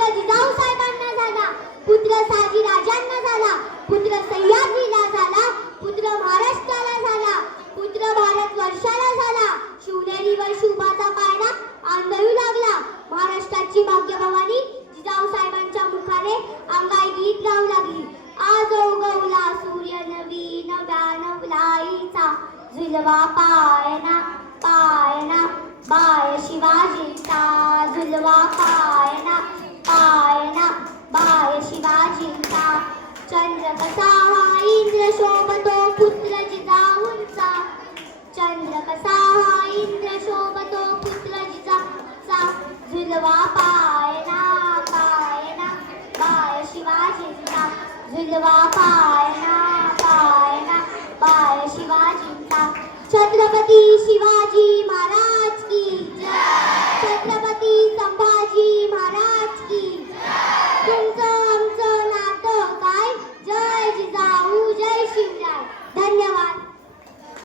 पुत्र जिजाऊ साहेबांना झाला, पुत्र शहाजी राजांना झाला, पुत्र सह्याद्रीला झाला, पुत्र महाराष्ट्राला झाला, पुत्र भारत वर्षाला झाला. शिवनेरीवर शुभाचा पाळणा आंदळू लागला. महाराष्ट्राची भाग्यभवानी जिजाऊ साहेबांच्या मुखाने अंगाई गीत गाऊ लागली. आज उगवला सूर्य नवीन व्यानवलाईचा, झुलवा पायना पायना बाय शिवाजींचा, झुलवा पायना पायना बाय शिवाजींचा. चंद्र कसा हा इंद्र शोभतो पुत्र जिजाऊंचा, चंद्र कसा हा इंद्र शोभतो पुत्र जिजाऊंचा. झुलवा पायना पायना बाय शिवाजींचा, झुलवा पायना पायना बाय शिवाजींचा. छत्रपती शिवाजी